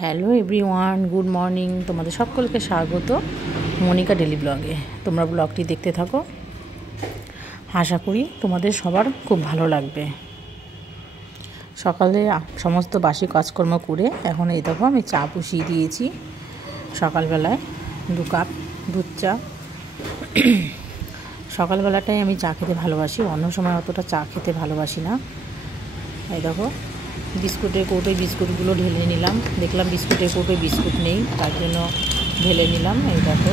Hello everyone, good morning. তোমাদের সকলকে স্বাগত মনিকা ডেলি ব্লগে। তোমরা ব্লগটি দেখতে থাকো, আশা করি তোমাদের সবার খুব ভালো লাগবে। সকালে সমস্ত বাসি কাজকর্ম করে এখন এই দেখো আমি চা বসিয়ে দিয়েছি। সকালবেলায় 2 কাপ দুধ চা। সকালবেলাটাই আমি চা খেতে ভালোবাসি, অন্য সময় অতটা চা খেতে ভালোবাসি না। এই দেখো বিস্কুটের কৌটোয় বিস্কুটগুলো ঢেলে নিলাম, দেখলাম বিস্কুটের কৌটোয় বিস্কুট নেই, তার জন্য ঢেলে নিলাম। এই দেখো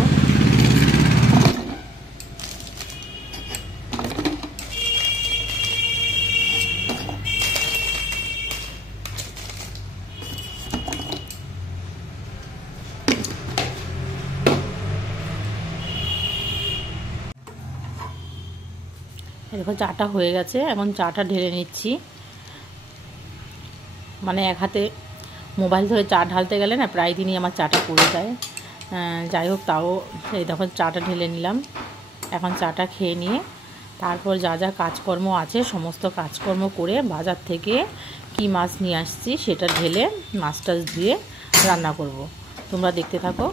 দেখো চাটা হয়ে গেছে, এখন চাটা ঢেলে নিচ্ছি। মানে এক হাতে মোবাইল ধরে চা ঢালতে গেলে না প্রায় দিনই আমার চাটা পড়ে যায়। যাই হোক, তাও এই দেখো চাটা ঢেলে নিলাম। এখন চাটা খেয়ে নিয়ে তারপর যা যা কাজকর্ম আছে সমস্ত কাজকর্ম করে বাজার থেকে কি মাছ নিয়ে আসছি সেটা ঢেলে মাছটা ধুয়ে রান্না করব। তোমরা দেখতে থাকো।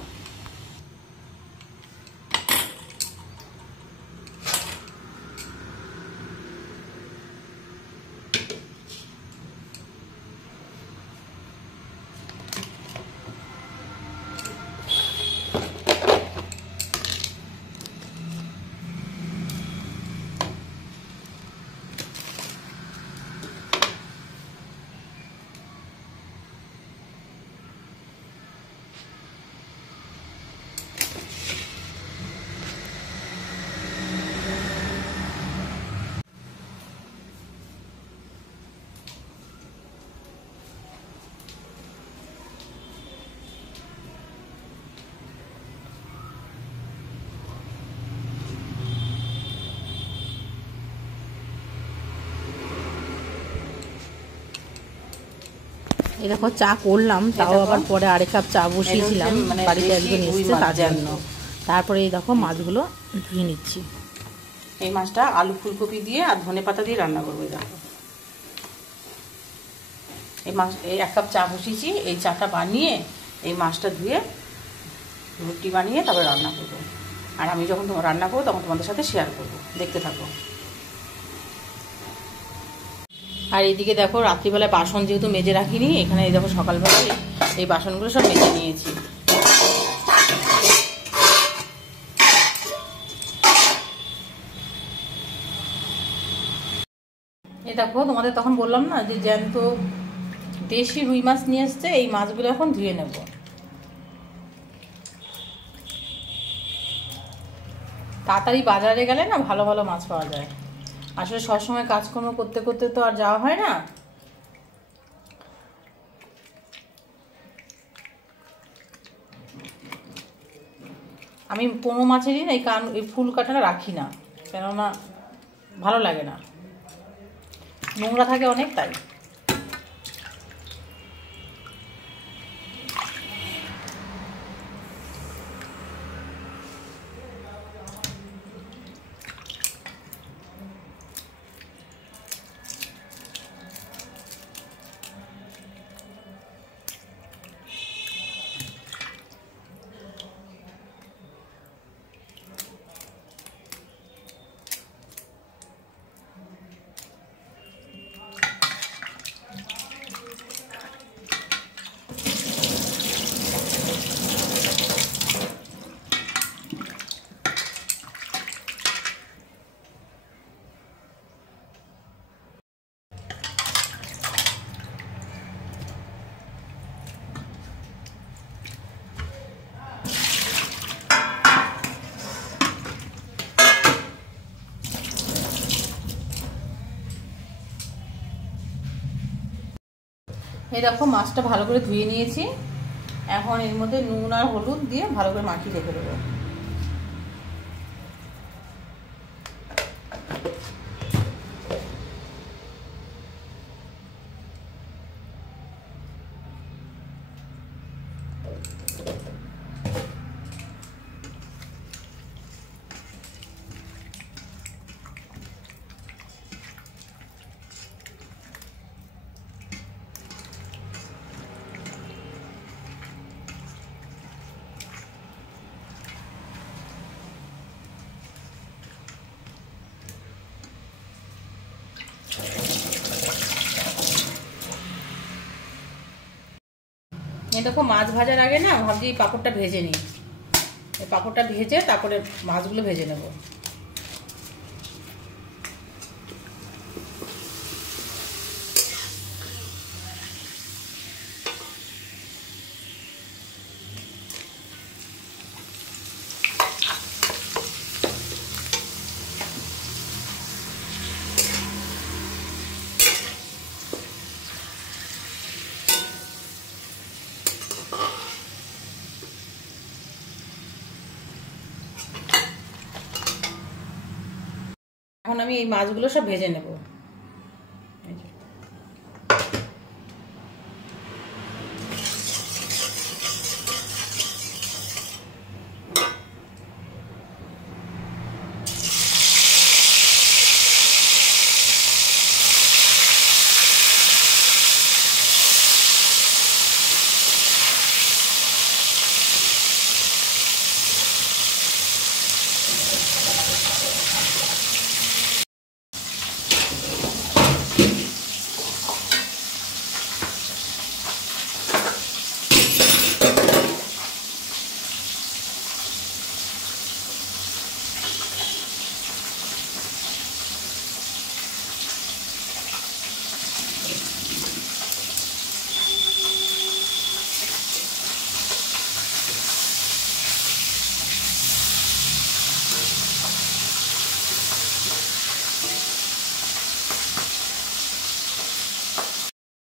এই দেখো চা করলাম, তাও আবার পরে আরেক কাপ চা বসিয়েছিলাম, বাড়িতে একজন এসেছে তার জন্য। তারপরে এই দেখো মাছগুলো ধুয়ে নিচ্ছি। এই মাছটা আলু ফুলকপি দিয়ে আর ধনেপাতা দিয়ে রান্না করবো। দেখো এই মাছ, এই 1 কাপ চা বসিয়েছি, এই চাটা বানিয়ে এই মাছটা ধুয়ে রুটি বানিয়ে তারপরে রান্না করবো। আর আমি যখন রান্না করবো তখন তোমাদের সাথে শেয়ার করবো, দেখতে থাকো। আর এইদিকে দেখো রাত্রিবেলায় বাসন যেহেতু মেজে রাখিনি, এখানে এই দেখো সকালবেলায় এই বাসনগুলো সব মেজে নিয়েছি। এই দেখো তোমাদের তখন বললাম না যে জ্যান্ত দেশি রুই মাছ নিয়ে এসছে, এই মাছগুলো এখন ধুয়ে নেব। তাড়াতাড়ি বাজারে গেলে না ভালো ভালো মাছ পাওয়া যায়। আসলে সবসময় কাজকর্ম করতে করতে তো আর যাওয়া হয় না। আমি কোনো মাছেরই না এই ফুল কাটাটা রাখি না, কেননা ভালো লাগে না, নোংরা থাকে অনেক, তাই। এই দেখো মাছটা ভালো করে ধুয়ে নিয়েছি, এখন এর মধ্যে নুন আর হলুদ দিয়ে ভালো করে মাখিয়ে রেখে দেবো। এই দেখো মাছ ভাজার আগে না ভাবছি পাঁপড়টা ভেজে নিই, এই পাঁপড়টা ভেজে তারপরে মাছগুলো ভেজে নেব। এখন আমি এই মাছগুলো সব ভেজে নেব।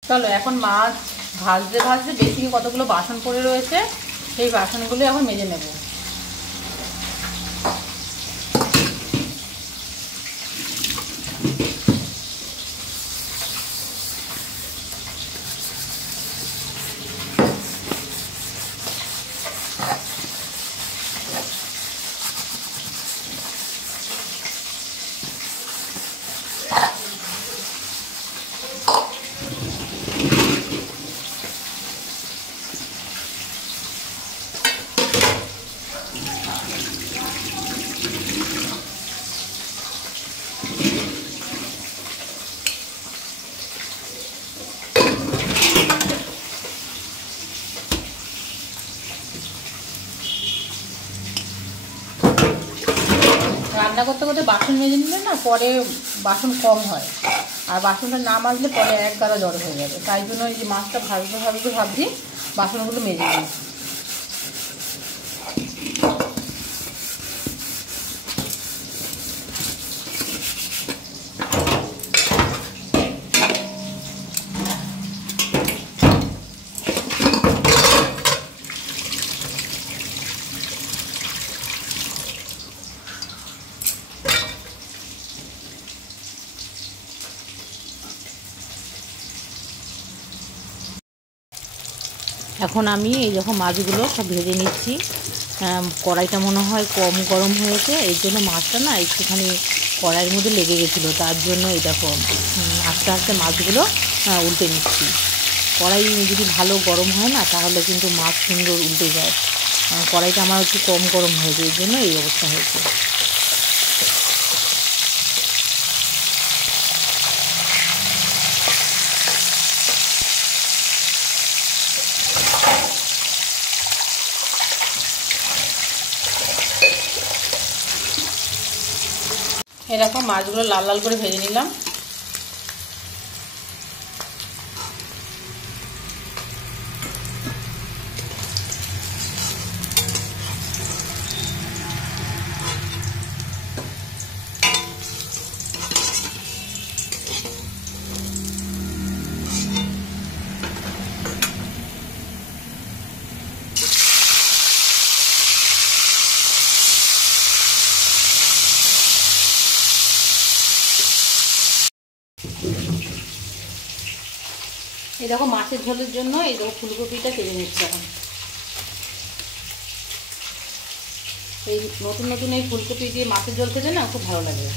চলো এখন মাছ ভাজতে ভাজতে বেশি কতগুলো বাসন পড়ে রয়েছে, সেই বাসনগুলো এখন মেজে নেব। রান্না করতে করতে বাসন মেজে নিলে না পরে বাসন কম হয়, আর বাসনটা না মাজলে পরে এক গাদা জড়ো হয়ে যাবে। তাই জন্য এই যে মাছটা ভাজতে ভাজতে ভাবছি বাসনগুলো মেজে নিই। এখন আমি এই যখন মাছগুলো সব ভেজে নিচ্ছি, কড়াইটা মনে হয় কম গরম হয়েছে, এই জন্য মাছটা না একটুখানি কড়াইয়ের মধ্যে লেগে গেছিলো, তার জন্য এই দেখো আস্তে আস্তে মাছগুলো উল্টে নিচ্ছি। কড়াই যদি ভালো গরম হয় না তাহলে কিন্তু মাছ সুন্দর উল্টে যায়, কড়াইটা আমার একটু কম গরম হয়েছে, এই জন্য এই অবস্থা হয়েছে। এরকম মাছগুলো লাল লাল করে ভেজে নিলাম। এই দেখো মাছের ঝোলের জন্য এই দেখো ফুলকপিটা কেটে নিচ্ছে। এখন এই নতুন নতুন এই ফুলকপি দিয়ে মাছের ঝোল খেতে না খুব ভালো লাগে।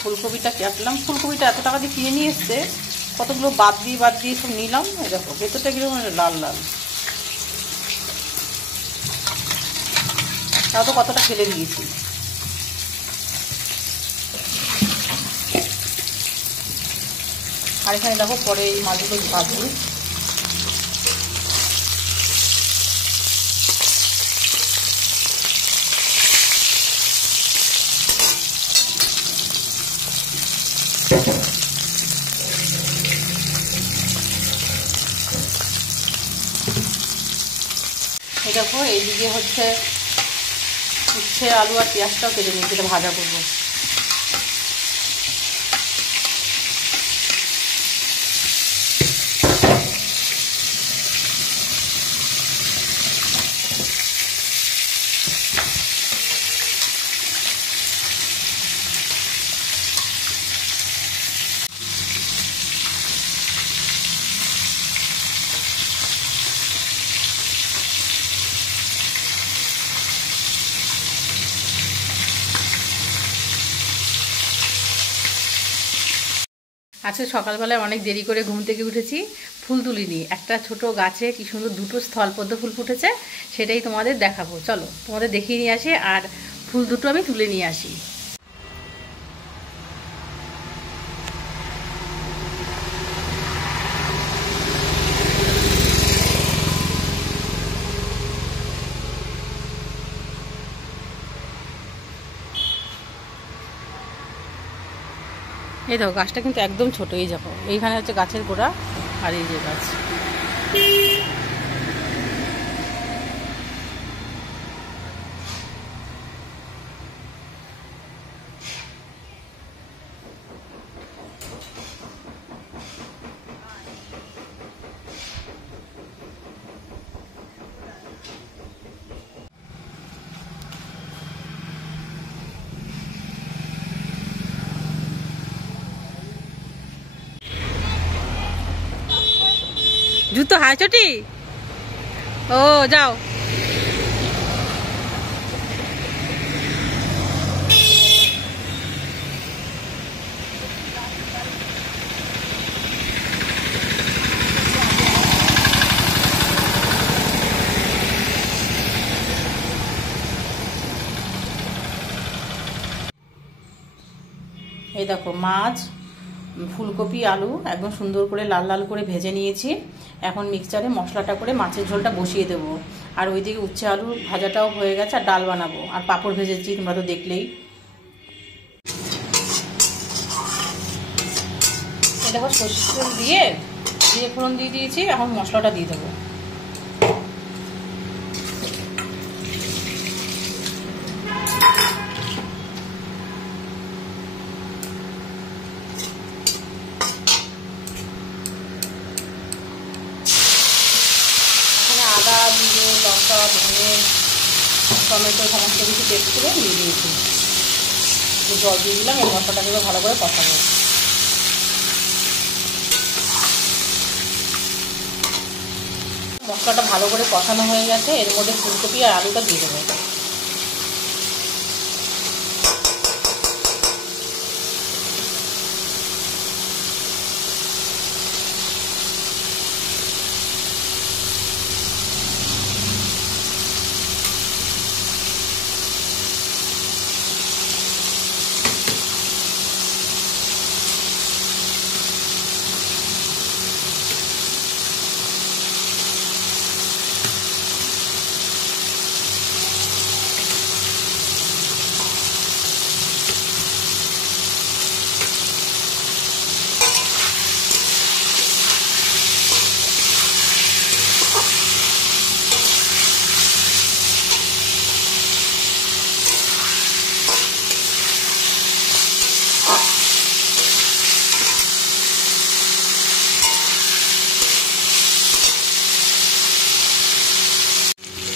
ফুলকপিটা কাটলাম। ফুলকপিটা এত টাকা দিয়ে কিনে নিয়ে এসছে, কতগুলো বাদ দিয়ে সব নিলাম। এই দেখো ভেতরটা কিরকম লাল লাল, তাও তো কতটা ফেলে দিয়েছি। আর এখানে দেখো পরে এই মাছগুলো ভাজবো। এই দেখো এইদিকে হচ্ছে উচ্ছে, আলু আর পেঁয়াজটাও কেটে নিয়েছি, এটা ভাজা করবো। আজকে সকালবেলায় অনেক দেরি করে ঘুম থেকে উঠেছি, ফুল তুলিনি। একটা ছোট গাছে কি সুন্দর দুটো স্থলপদ্ম ফুল ফুটেছে, সেটাই তোমাদের দেখাবো। চলো তোমাদের দেখিয়ে নিয়ে আসি, আর ফুল দুটো আমি তুলে নিয়ে আসি। এই দেখো গাছটা কিন্তু একদম ছোট। এই দেখো এইখানে হচ্ছে গাছের গোড়া, আর এই যে গাছ। জুতো হাই চটি, ও যাও। এই দেখো মাছ, ফুলকপি, আলু একদম সুন্দর করে লাল লাল করে ভেজে নিয়েছি। এখন মিক্সচারে মশলাটা করে মাছের ঝোলটা বসিয়ে দেবো। আর ওইদিকে উচ্ছে আলু ভাজাটাও হয়ে গেছে, আর ডাল বানাবো, আর পাঁপড় ভেজেছি, তোমরা তো দেখলেই। এই দেখো সরষের তেল দিয়ে জিরে ফোড়ন দিয়ে দিয়েছি, এখন মশলাটা দিয়ে দেবো। আদা, জিরে, লঙ্কা, ধনে, টমেটো সমস্ত কিছু পেস্ট করে দিয়ে দিয়েছি। জল দিয়ে দিলাম, এই মশলাটাকে ভালো করে কষাবো। মশলাটা ভালো করে কষানো হয়ে গেছে, এর মধ্যে ফুলকপি আর আলুটা দিয়ে দেবো।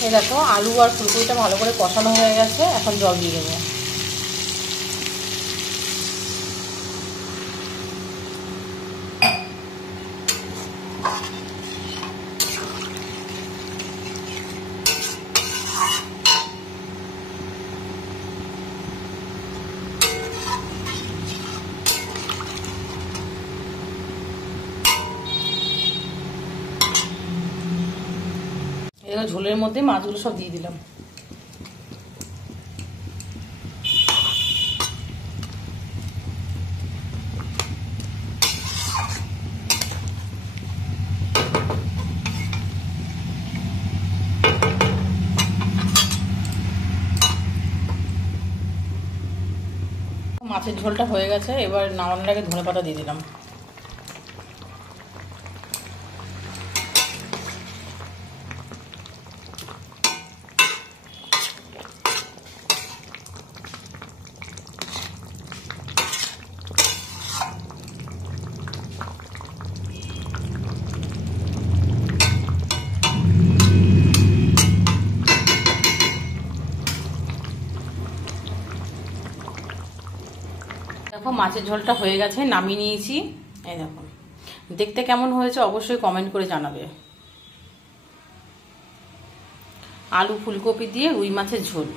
এই দেখো আলু আর ফুলকপিটা ভালো করে কষানো হয়ে গেছে, এখন জল দিয়ে দেবো। দেখো ঝোলের মধ্যে মাছগুলো সব দিয়ে দিলাম। মাছের ঝোলটা হয়ে গেছে, এবার নামানোর আগে ধনেপাতা দিয়ে দিলাম। দেখো মাছের ঝোলটা হয়ে গেছে, নামিয়ে নিয়েছি। এই দেখো দেখতে কেমন হয়েছে অবশ্যই কমেন্ট করে জানাবে। আলু ফুলকপি দিয়ে রুই মাছের ঝোল।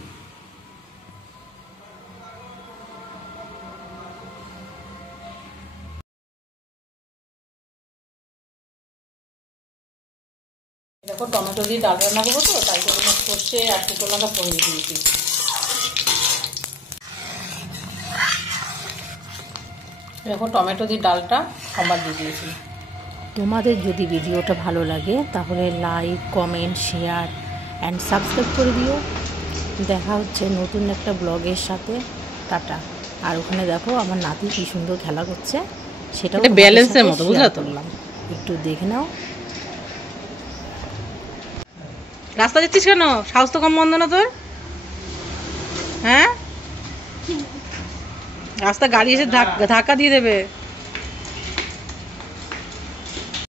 দেখো টমেটো দিয়ে ডাল রান্না করবো, তো তাই জন্য সর্ষে আর শুকনো লঙ্কা ফোড়ন দিয়েছি। দেখো টমেটো দিয়ে ডালটা সম্বাদ দিয়ে দিয়েছি। তোমাদের যদি ভিডিওটা ভালো লাগে তাহলে like, comment, share and subscribe করে দিও। দেখা হচ্ছে নতুন একটা ব্লগের সাথে। টাটা। আর ওখানে দেখো আমার নাতি কি সুন্দর খেলা করছে, সেটাও ব্যালেন্সের মতো, বুঝলা তো? একটু দেখে নাও। রাস্তা যাচ্ছিস কেন? স্বাস্থ্য কম বন্ধ না তোর? হ্যাঁ, রাস্তা গাড়ি এসে ধাক্কা দিয়ে দেবে।